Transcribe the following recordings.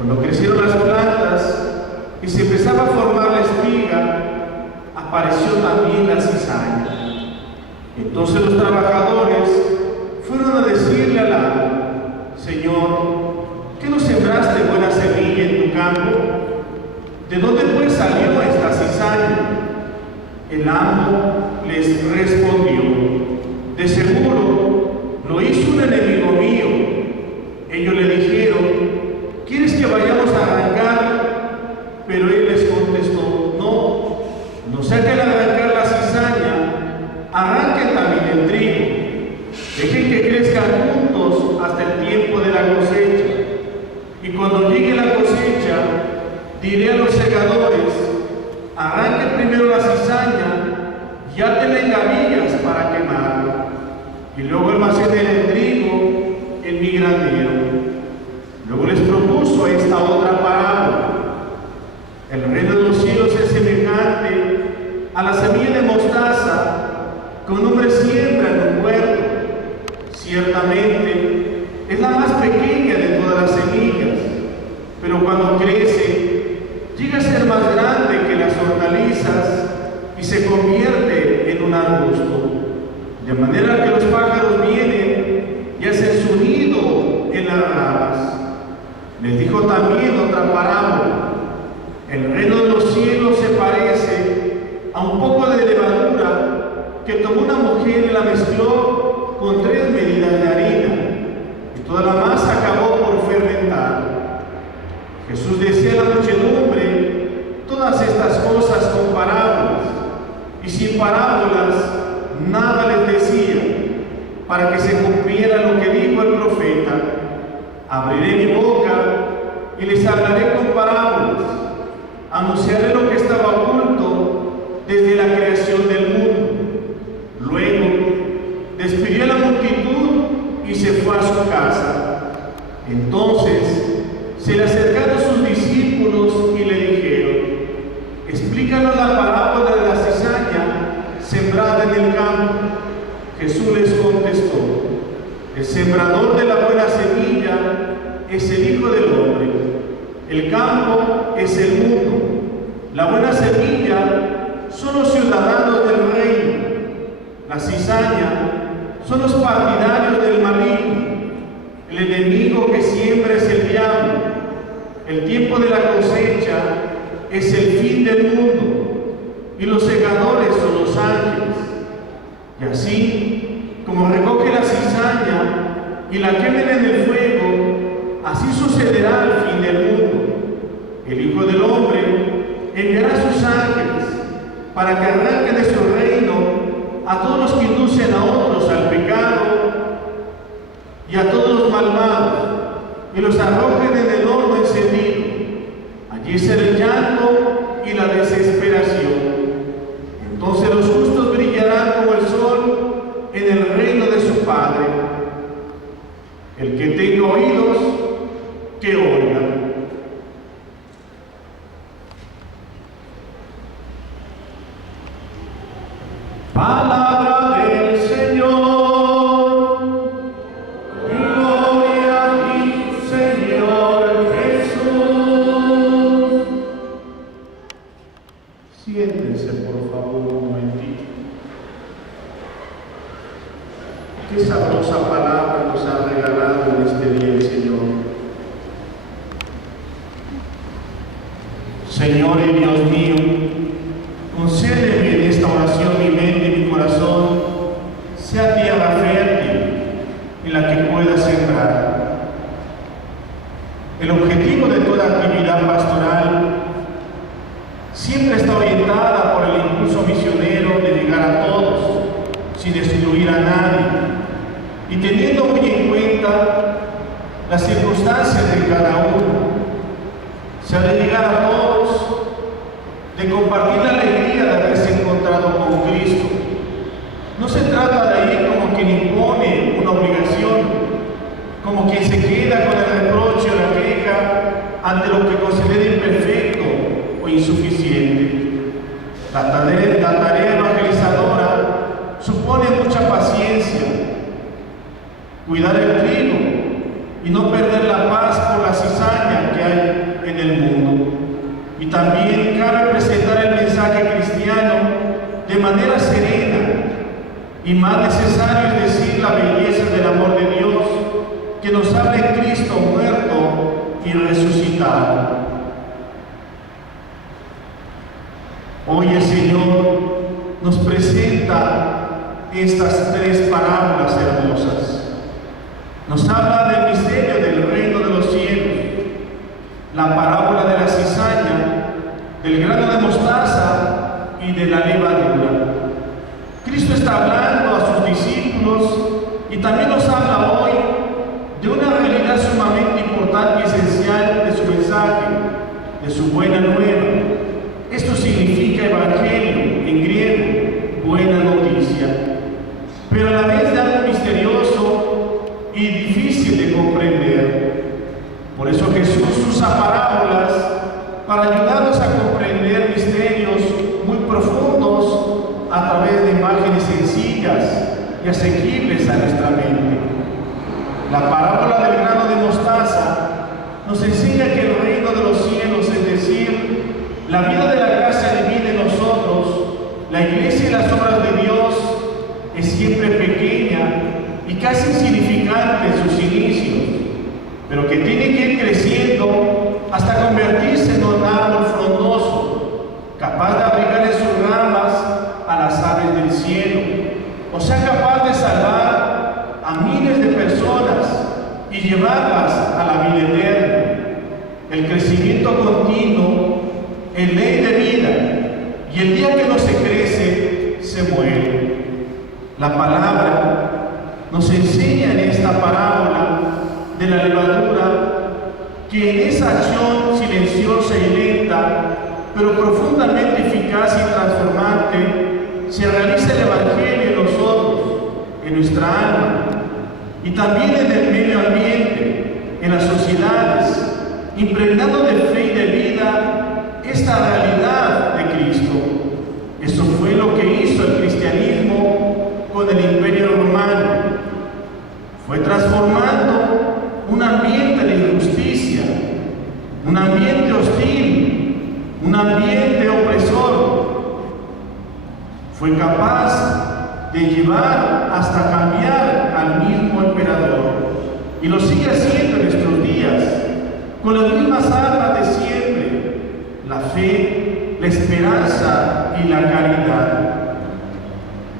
Cuando crecieron las plantas y se empezaba a formar la espiga, apareció también la cizaña. Entonces los trabajadores fueron a decirle al amo: Señor, ¿qué no sembraste buena semilla en tu campo? ¿De dónde pues salió esta cizaña? El amo les respondió: de seguro lo hizo un enemigo mío. Ellos le dijeron: ¿quieres que vayamos a arrancar? Pero él les contestó: no saquen a arrancar la cizaña, arranquen también el trigo. Dejen que crezcan juntos hasta el tiempo de la cosecha. Y cuando llegue la cosecha, diré a los segadores: arranquen primero la cizaña y aten gavillas para quemarla, y luego almacenen el trigo en mi granero. Luego les propuso esta otra parábola: el reino de los cielos es semejante a la semilla de mostaza que un hombre siembra en un huerto. Ciertamente es la más pequeña de todas las semillas, pero cuando crece, llega a ser más grande que las hortalizas y se convierte en un arbusto, de manera que los pájaros vienen y hacen su nido en las ramas. Les dijo también otra parábola: el reino de los cielos se parece a un poco de levadura que tomó una mujer y la mezcló con 3 medidas de harina, y toda la masa acabó por fermentar. Jesús decía a la muchedumbre todas estas cosas con parábolas, y sin parábolas nada les decía, para que se cumpliera lo que dijo el profeta: abriré mi boca y les hablaré con parábolas, anunciaré lo que estaba oculto desde la creación del mundo. Luego despidió a la multitud y se fue a su casa. Entonces se le acercaron sus discípulos y le dijeron: explícanos la parábola de la cizaña sembrada en el campo. Jesús les contestó: el sembrador de la buena semilla es el Hijo del Hombre. El campo es el mundo. La buena semilla son los ciudadanos del reino. La cizaña son los partidarios del maligno. El enemigo que siembra es el diablo. El tiempo de la cosecha es el fin del mundo, y los segadores son los ángeles. Y así como recoge la cizaña y la quemen en el fuego, así sucederá al fin del mundo. El Hijo del Hombre enviará a sus ángeles para que arranquen de su reino a todos los que inducen a otros al pecado y a todos los malvados, y los arrojen en el horno encendido. Allí será el llanto y la desesperación. Entonces los justos brillarán como el sol en el reino de su Padre. El que tenga oídos, que oiga. Palabra del Señor. Gloria a ti, Señor Jesús. Siéntense, por favor, un momentito. Qué sabrosa palabra nos ha regalado en este día el Señor. Señor y Dios mío, concédeme en esta oración mi mente y mi corazón sea tierra fértil en la que pueda sembrar. El objetivo de toda actividad pastoral siempre está orientada por el impulso misionero de llegar a todos, sin excluir a nadie, y teniendo muy en cuenta las circunstancias de cada uno. Se ha de llegar a todos, de compartir la alegría de haberse encontrado con Cristo. No se trata de ir como quien impone una obligación, como quien se queda con el reproche o la queja ante lo que considera imperfecto o insuficiente. La tarea evangelizadora supone mucha paciencia, cuidar el trigo y no perder la paz por la cizaña que hay manera serena, y más necesario es decir la belleza del amor de Dios que nos habla en Cristo muerto y resucitado. Hoy el Señor nos presenta estas tres parábolas hermosas. Nos habla del misterio del reino de los cielos, la parábola de la cizaña, del grano de mostaza y de la levadura. Cristo está hablando a sus discípulos y también nos habla hoy de una realidad sumamente importante y esencial de su mensaje, de su buena nueva. Esto significa evangelio, en griego, buena noticia, pero a la vez de algo misterioso y difícil de comprender. Por eso Jesús usa parábolas para ayudarnos a comprender misterios muy profundos a través de imágenes sencillas y asequibles a nuestra mente. La parábola del grano de mostaza nos enseña que el reino de los cielos, es decir, la vida de la gracia divina en nosotros, la iglesia y las obras de Dios, es siempre pequeña y casi insignificante en sus inicios, pero que tiene que ir creciendo hasta convertirse en un árbol frondoso, capaz de abrigar en sus ramas a las aves del cielo, o sea, capaz de salvar a miles de personas y llevarlas a la vida eterna. El crecimiento continuo es ley de vida, y el día que no se crece, se muere. La palabra nos enseña en esta parábola de la levadura que en esa acción silenciosa y lenta, pero profundamente eficaz y transformante, se realiza el evangelio en nosotros, en nuestra alma, y también en el medio ambiente, en las sociedades, impregnando de fe y de vida esta realidad de Cristo. Eso fue lo que hizo el cristianismo con el Imperio Romano. Fue transformando un ambiente de injusticia, un ambiente hostil, un ambiente opresor. Fue capaz de llevar hasta cambiar al mismo emperador, y lo sigue haciendo en nuestros días, con las mismas armas de siempre: la fe, la esperanza y la caridad.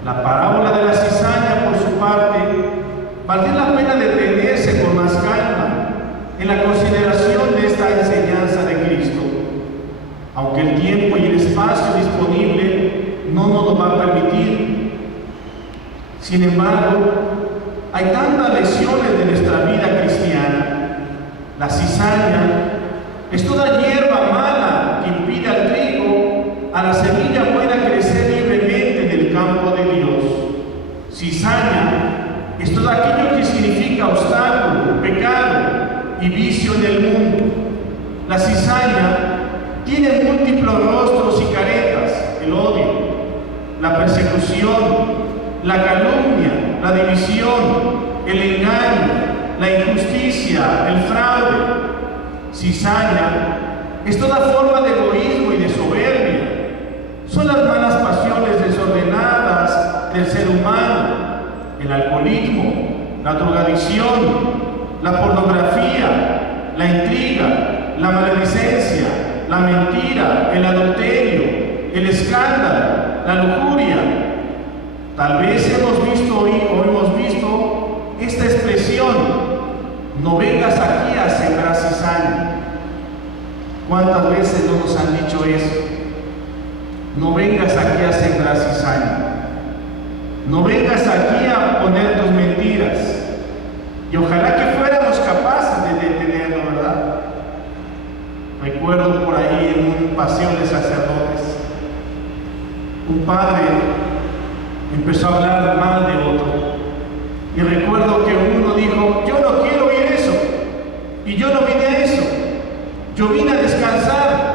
La parábola de la cizaña, por su parte, valdría la pena detenerse con más calma en la consideración de esta enseñanza de Cristo, aunque el tiempo y el espacio disponible no nos lo va a permitir. Sin embargo, hay tantas lecciones de nuestra vida cristiana. La cizaña es toda hierba mala que impide al trigo, a la semilla buena, crecer libremente en el campo de Dios. Cizaña es todo aquello que significa obstáculo, pecado y vicio en el mundo. La cizaña tiene múltiples rostros y caretas: el odio, la persecución, la calumnia, la división, el engaño, la injusticia, el fraude. Cizaña es toda forma de egoísmo y de soberbia. Son las malas pasiones desordenadas del ser humano: el alcoholismo, la drogadicción, la pornografía, la intriga, la maledicencia, la mentira, el adulterio, el escándalo, la lujuria. Tal vez hemos visto hoy o hemos visto esta expresión: no vengas aquí a sembrar cizaña. ¿Cuántas veces no nos han dicho eso? No vengas aquí a sembrar cizaña. No vengas aquí a poner tus mentiras. Y ojalá que fuéramos capaces de detenerlo, ¿verdad? Recuerdo por ahí en un paseo de sacerdotes, un padre empezó a hablar mal de otro. Y recuerdo que uno dijo: yo no quiero oír eso, y yo no vine a eso, yo vine a descansar.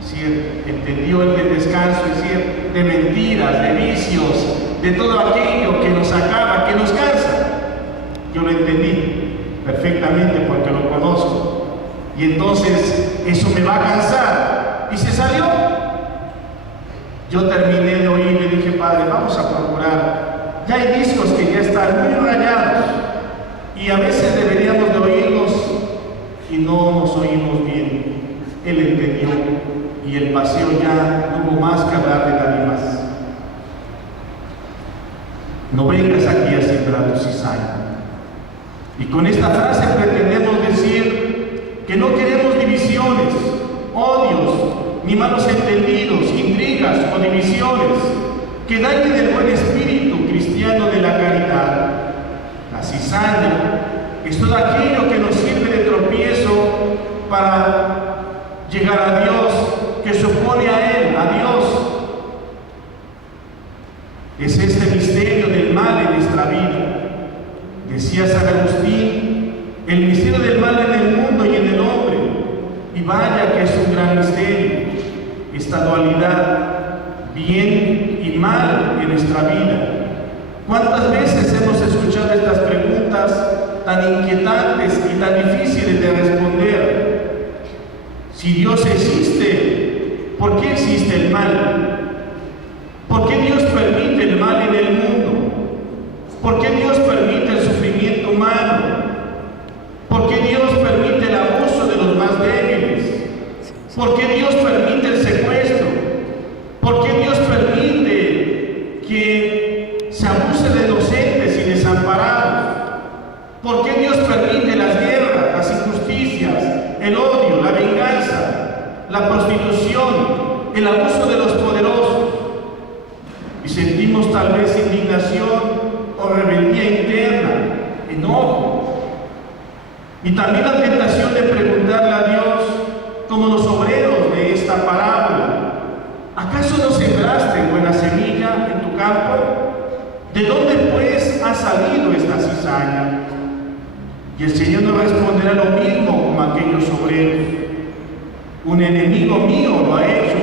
Es decir, entendió el descanso, es decir, de mentiras, de vicios, de todo aquello que nos acaba, que nos cansa. Yo lo entendí perfectamente porque lo conozco. Y entonces eso me va a cansar. Y se salió. Yo terminé de oír y le dije: vamos a procurar. Ya hay discos que ya están muy rayados y a veces deberíamos de oírlos y no nos oímos bien. Él entendió y el paseo ya no hubo más que hablar de nadie más. No vengas aquí a sembrar tu cizaña. Y con esta frase pretendemos decir que no queremos divisiones, odios, ni malos entendidos, intrigas o divisiones que dañen el buen espíritu cristiano de la caridad. La cizaña es todo aquello que nos sirve de tropiezo para llegar a Dios, que se opone a Él, a Dios. Es este misterio del mal en nuestra vida. Decía San Agustín, el misterio del mal en el mundo y en el hombre. Y vaya que es un gran misterio, esta dualidad, bien y mal en nuestra vida. ¿Cuántas veces hemos escuchado estas preguntas tan inquietantes y tan difíciles de responder? Si Dios existe, ¿por qué existe el mal? ¿Por qué Dios permite el mal en el mundo? ¿Por qué Dios permite el sufrimiento humano? ¿Por qué Dios permite el abuso de los más débiles? ¿Por qué Dios permite el secuestro? ¿Por qué Dios permite que se abuse de inocentes y desamparados? ¿Por qué Dios permite las guerras, las injusticias, el odio, la venganza, la prostitución, el abuso de los poderosos? Y sentimos tal vez indignación o rebeldía interna, enojo. Y también la tentación de preguntarle a Dios, como los obreros de esta parábola: ¿acaso no sembraste buena semilla en tu campo? ¿De dónde pues ha salido esta cizaña? Y el Señor nos responderá lo mismo como aquellos obreros: un enemigo mío lo ha hecho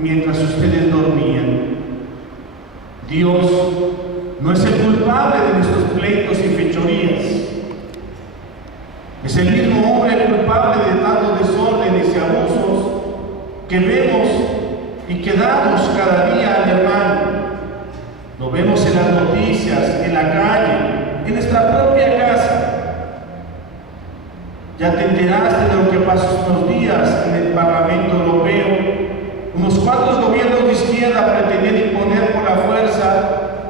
mientras ustedes dormían. Dios no es el culpable de nuestros pleitos y fechorías. Es el mismo hombre el culpable de tantos desórdenes y abusos que vemos y que damos cada día al hermano. Lo vemos en las noticias, en la calle, en nuestra propia casa. Ya te enteraste de lo que pasó estos días en el Parlamento Europeo. Unos cuantos gobiernos de izquierda pretendían imponer por la fuerza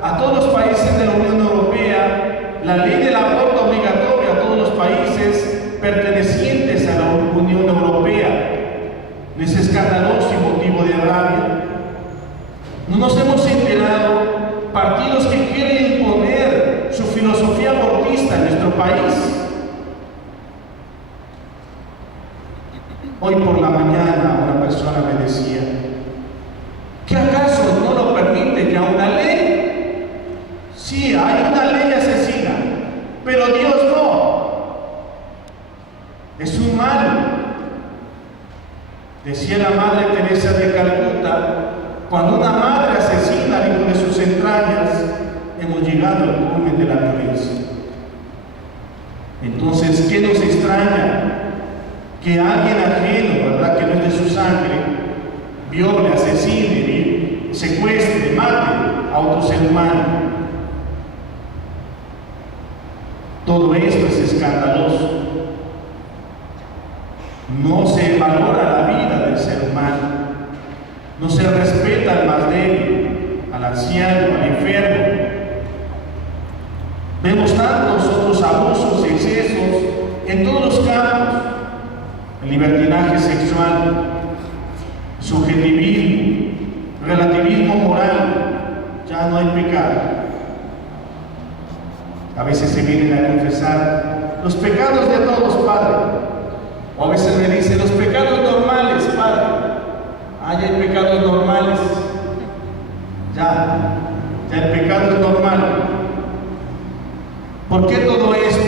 a todos los países de la Unión Europea la ley del aborto obligatorio a todos los países pertenecientes a la Unión Europea. Es escandaloso y motivo de rabia. No nos hemos enterado partidos que quieren imponer su filosofía abortista en nuestro país. Hoy por la mañana una persona me decía: ¿qué acaso no lo permite ya una ley? Sí, hay una ley asesina, pero Dios no. Es un mal. Decía la Madre Teresa de Calcuta: cuando una madre asesina al hijo de sus entrañas, hemos llegado al culmen de la violencia. Entonces, ¿qué nos extraña? Que alguien ajeno, ¿verdad?, que no es de su sangre, viole, asesine, secuestre, mate a otro ser humano. Todo esto es escandaloso. No se valora la vida del ser humano, no se respeta al más débil, al anciano, al enfermo. Vemos tantos otros abusos y excesos en todos los campos: el libertinaje sexual, subjetivismo, relativismo moral. Ya no hay pecado. A veces se vienen a confesar los pecados de todos, Padre. O a veces me dicen los pecados normales, Padre. Ah, ya hay pecados normales. Ya el pecado es normal. ¿Por qué todo esto?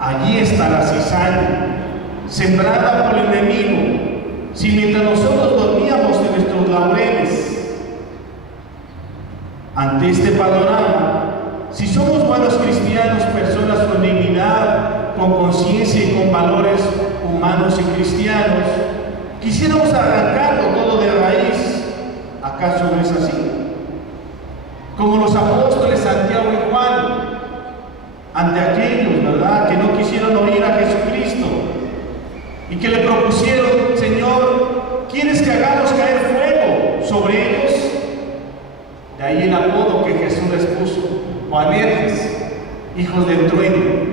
Allí está la cizaña, sembrada por el enemigo. Si mientras nosotros dormíamos en nuestros laureles, ante este panorama, si somos buenos cristianos, personas con dignidad, con conciencia y con valores humanos y cristianos, quisiéramos arrancarlo todo de raíz. ¿Acaso no es así? como los apóstoles Santiago y Juan, ante aquellos, ¿verdad?, que no quisieron oír a Jesucristo y que le propusieron: Señor, ¿quieres que hagamos caer fuego sobre ellos? De ahí el apodo que Jesús les puso: Boanerges, hijos del trueno.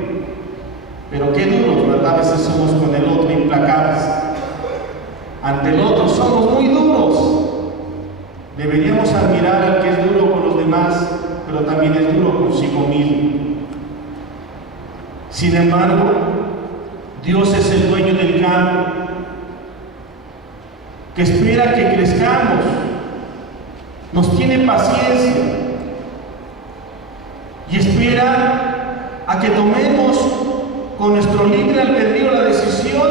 Pero qué duros, ¿verdad? A veces somos con el otro implacables. Ante el otro somos muy duros. Deberíamos admirar al que es duro con los demás, pero también es duro consigo mismo. Sin embargo, Dios es el dueño del campo, que espera que crezcamos, nos tiene paciencia y espera a que tomemos con nuestro libre albedrío la decisión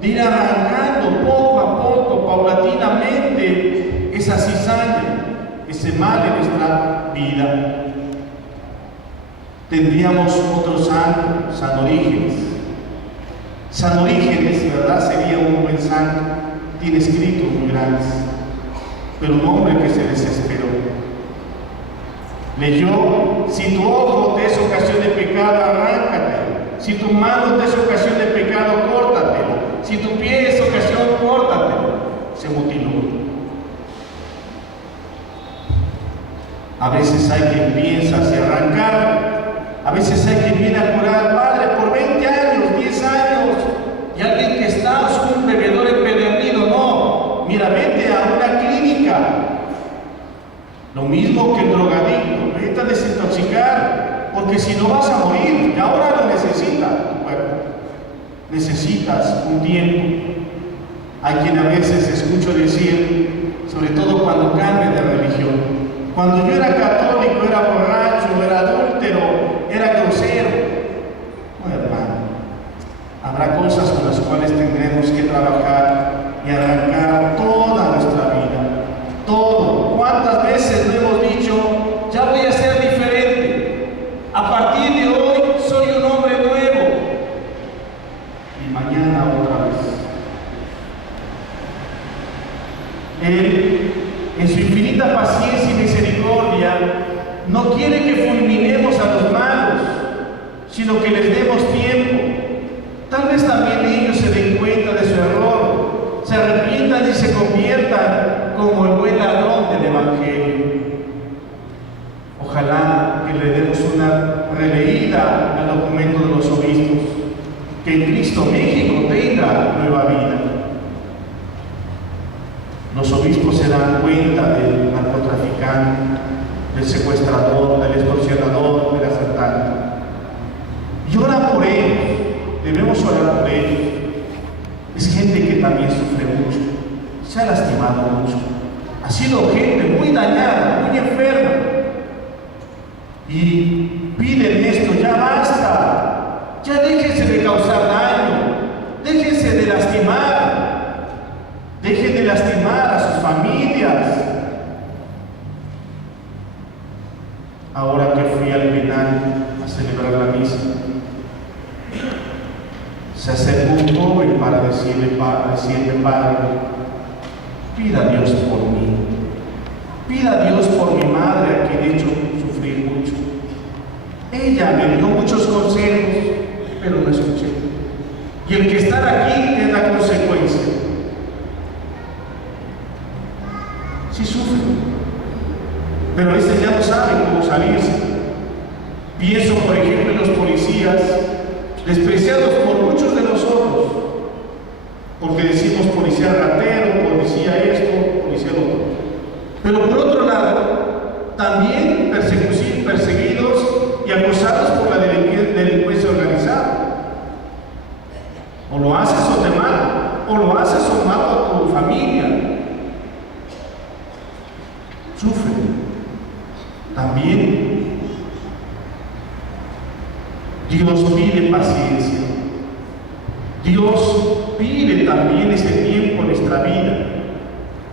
de ir arrancando poco a poco, paulatinamente, esa cizaña, ese mal en nuestra vida. Tendríamos otro santo, San Orígenes. San Orígenes, ¿verdad?, sería un buen santo, tiene escritos muy grandes, pero un hombre que se desesperó. Leyó: si tu ojo te es ocasión de pecado, arráncatelo; si tu mano te es ocasión de pecado, córtatelo; si tu pie es ocasión, córtatelo. Se mutiló. A veces hay quien piensa si arrancar. A veces hay quien viene a curar: Padre, por 20 años, 10 años, y alguien que está un bebedor empedernido. No, mira, vete a una clínica. Lo mismo que el drogadicto, vete a desintoxicar, porque si no vas a morir, y ahora lo necesita tu cuerpo. Necesitas un tiempo. Hay quien a veces escucho decir, sobre todo cuando cambia de religión: cuando yo era católico, era borracho, era adúltero, era grosero. No, hermano, habrá cosas con las cuales tendremos que trabajar y arrancar toda nuestra vida. Todo. ¿Cuántas veces no hemos dicho: ya voy a ser diferente, a partir de hoy soy un hombre nuevo? Y mañana otra vez. Él, en su infinita paciencia y misericordia, no quiere que fulminemos a los malos, sino que les demos tiempo. Tal vez también ellos se den cuenta de su error, se arrepientan y se conviertan como el buen ladrón del Evangelio. Ojalá que le demos una releída al documento de los obispos, que en Cristo México tenga nueva vida. Los obispos se dan cuenta del narcotraficante, del secuestrador, del extorsionador, del asaltante, y oran por ellos. Debemos orar por ellos. Es gente que también sufre mucho, se ha lastimado mucho, ha sido gente muy dañada, muy enferma, y piden esto: ya basta, ya déjense de causar daño, déjense de lastimar, dejen de lastimar a sus familias. Ahora que fui al penal a celebrar la misa, se acercó un joven para decirle: Padre, pida a Dios por mí, pida a Dios por mi madre, a quien he hecho sufrir mucho. Ella me dio muchos consejos, pero no escuché. Y el que estar aquí es la consecuencia. Sí sufre, pero este ya no sabe cómo salirse. Pienso, por ejemplo, en los policías, despreciados por muchos de nosotros, porque decimos policía ratero, policía esto, policía lo otro. Pero por otro lado, también perseguidos y acosados por la delincuencia organizada. O lo haces o te matan, o lo haces o mato a tu familia. Sufren. También Dios pide paciencia. Dios pide también ese tiempo en nuestra vida.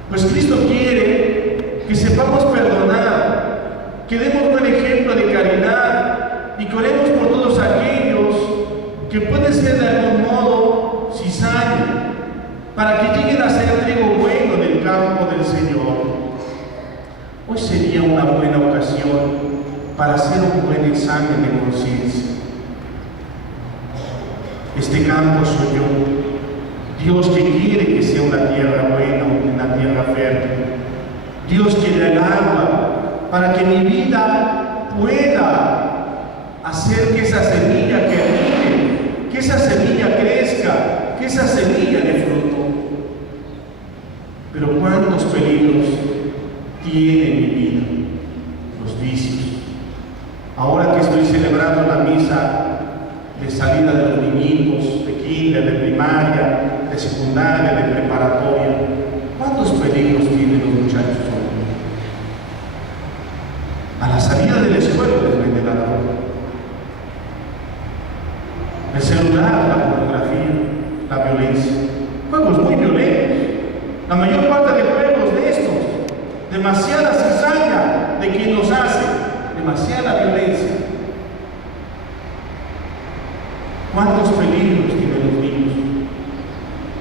Pues Cristo quiere que sepamos perdonar, que demos buen ejemplo de caridad y que oremos por todos aquellos que pueden ser de algún modo cizaña, para que lleguen a ser trigo bueno en el campo del Señor. Hoy sería una buena ocasión para hacer un buen examen de conciencia. Este campo soy yo. Dios que quiere que sea una tierra buena, una tierra fértil. Dios quiere el agua para que mi vida pueda hacer que esa semilla germine, que esa semilla crezca, que esa semilla dé fruto. Pero ¿cuántos peligros tiene mi vida? Los vicios. Ahora que estoy celebrando la misa de salida de los niñitos, de kinder, de primaria, de secundaria, de preparatoria, ¿cuántos peligros tienen los muchachos hoy? A la salida de la escuela les vende la droga. El celular, la pornografía, la violencia. Juegos muy violentos. La mayor parte de juegos de estos, demasiada cizaña de quien los hace, demasiada violencia. ¿Cuántos peligros tienen los niños?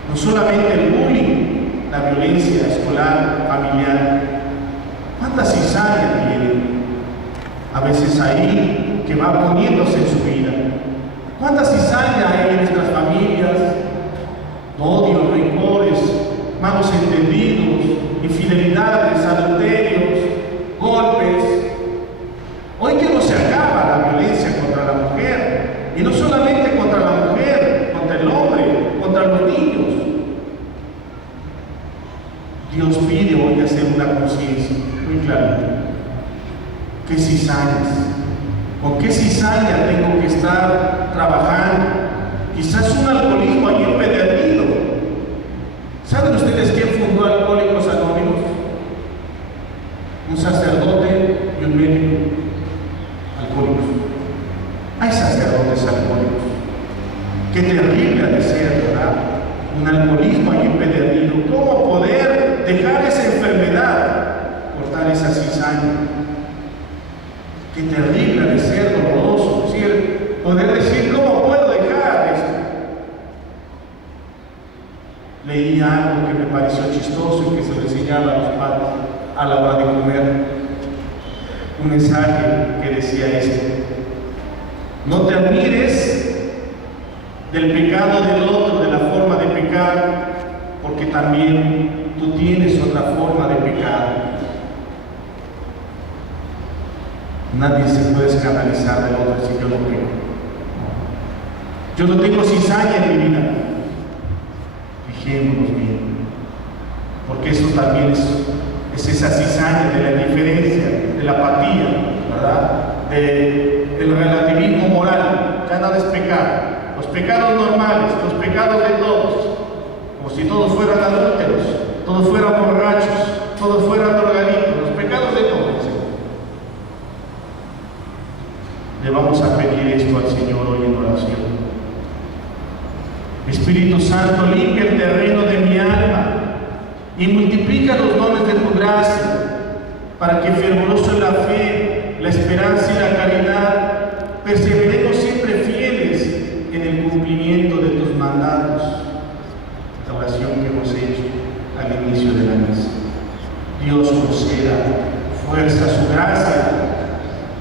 No solamente el bullying, la violencia escolar, familiar. ¿Cuánta cizaña tienen? A veces ahí que va poniéndose en su vida. ¿Cuánta cizaña hay en nuestras familias? Odios, rencores, malos entendidos, infidelidades, adulterios, golpes. Hoy que no se acaba la violencia contra la mujer, y no solamente contra la mujer, contra el hombre, contra los niños. Dios pide hoy hacer una conciencia muy clarita. ¿Qué cizañas? ¿Con qué cizaña tengo que estar trabajando? Quizás un alcoholismo allí empedernido. ¿Saben ustedes quién fundó Alcohólicos Anónimos? Un sacerdote y un médico alcohólicos. Hay sacerdotes alcohólicos. Qué terrible ha de ser, ¿verdad? Un alcoholismo allí empedernido. ¿Cómo poder dejar esa enfermedad? Cortar esa cizaña. Qué terrible ha de ser, doloroso. Poder decir, ¿cómo puedo dejar esto? Leí algo que me pareció chistoso y que se lo enseñaba a los padres a la hora de comer. Un mensaje que decía esto: no te admires del pecado del otro, de la forma de pecar, porque también tú tienes otra forma de pecar. Nadie se puede escandalizar del otro si yo lo tengo. Yo no tengo cizaña en mi vida. Fijémonos bien, porque eso también es esa cizaña de la indiferencia, de la apatía, ¿verdad? Del relativismo moral. Ya nada es pecado. Los pecados normales, los pecados de todos, como si todos fueran adúlteros, todos fueran borrachos, todos fueran drogaditos, los pecados de todos. Le vamos a pedir esto al Señor hoy en oración. Espíritu Santo, limpia el terreno de mi alma y multiplica los dones de tu gracia, para que fervoroso en la fe, la esperanza y la caridad, perseveremos siempre fieles en el cumplimiento de tus mandatos. La oración que hemos hecho al inicio de la misa. Dios conceda fuerza, su gracia,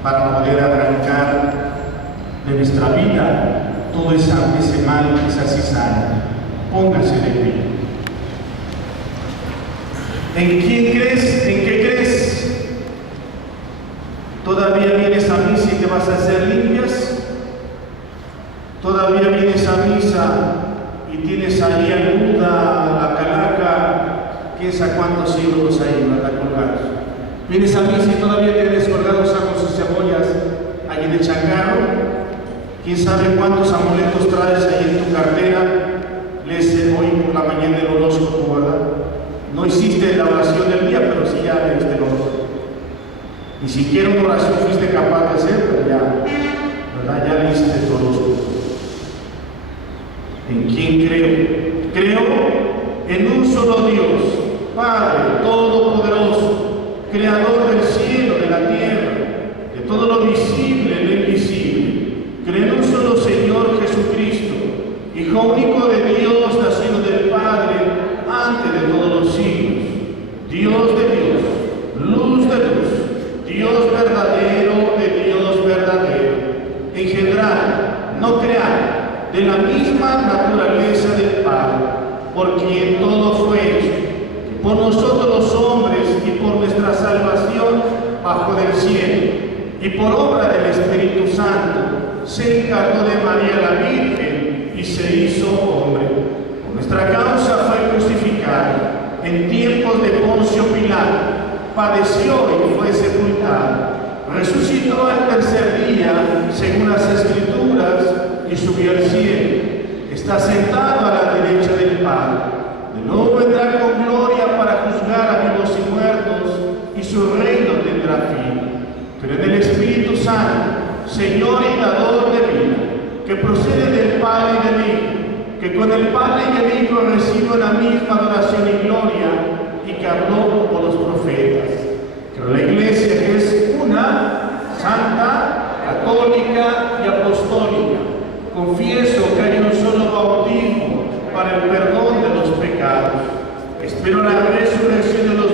para poder arrancar de nuestra vida todo ese mal, esa cizaña. Póngase de pie. ¿En quién crees? ¿En qué crees? ¿Todavía vienes a misa y te vas a hacer limpias? ¿Todavía vienes a misa y tienes ahí a Buda, la calaca, quién sabe cuántos ídolos hay, ¿verdad? Colgados? ¿Vienes a misa y todavía tienes colgados ajos y cebollas ahí de changarro? ¿Quién sabe cuántos amuletos traes ahí en tu cartera? Lees hoy por la mañana el horóscopo, ¿verdad? No hiciste la oración del día, pero sí ya leíste el horóscopo. Ni siquiera una oración fuiste capaz de hacer, pero ya, ¿verdad? Ya leíste tu horóscopo. ¿En quién creo? Creo en un solo Dios, Padre Todopoderoso, Creador del cielo, de la tierra, de todo lo visible y lo invisible. Creo en un solo Señor Jesucristo, Hijo único de Dios, nacido del Padre, antes de todos los siglos, Dios de Dios, luz de luz, por quien todo fue hecho, que por nosotros los hombres y por nuestra salvación bajo del cielo, y por obra del Espíritu Santo, se encarnó de María la Virgen y se hizo hombre. Por nuestra causa fue crucificado en tiempos de Poncio Pilato, padeció y fue sepultado, resucitó al tercer día, según las Escrituras, y subió al cielo. Está sentado a la derecha del Padre. De nuevo vendrá con gloria para juzgar a vivos y muertos, y su reino tendrá fin. Pero en el Espíritu Santo, Señor y dador de vida, que procede del Padre y del Hijo, que con el Padre y el Hijo recibe la misma adoración y gloria, y que habló por los profetas. Pero la Iglesia, que es una, santa, católica y apostólica, confieso que hay un solo bautismo para el perdón de los pecados. Espero la resurrección de los